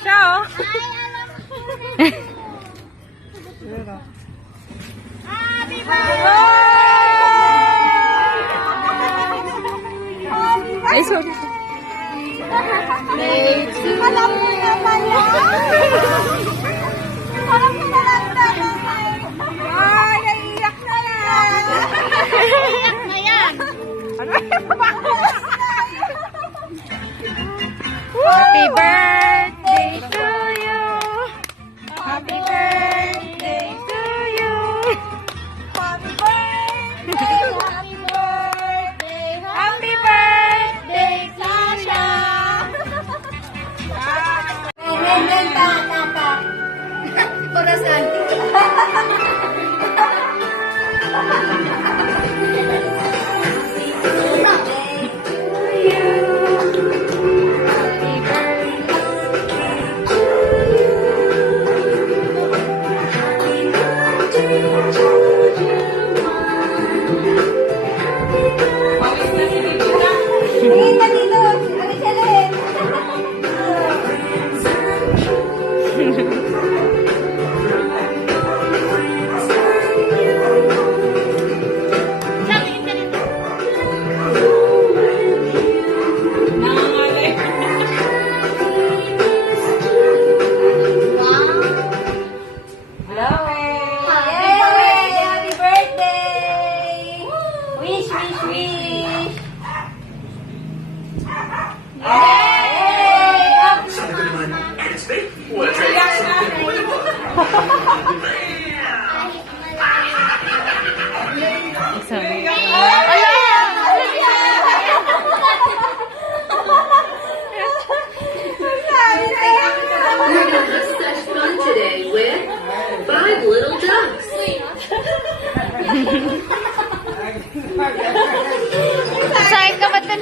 Ciao! Happy birthday! Ay, sorry. Alam mo na pala! Alam mo na lang naman! Ay, naiiyak na yan! Naiiyak na yan! Happy birthday to you! Happy birthday to you! Happy birthday! Happy birthday! Happy birthday, Sasha! Corazon. Happy birthday! Wish, wish, wish! Sorry. We're gonna have such fun today with 5 little ducks. Saan ka ba ito?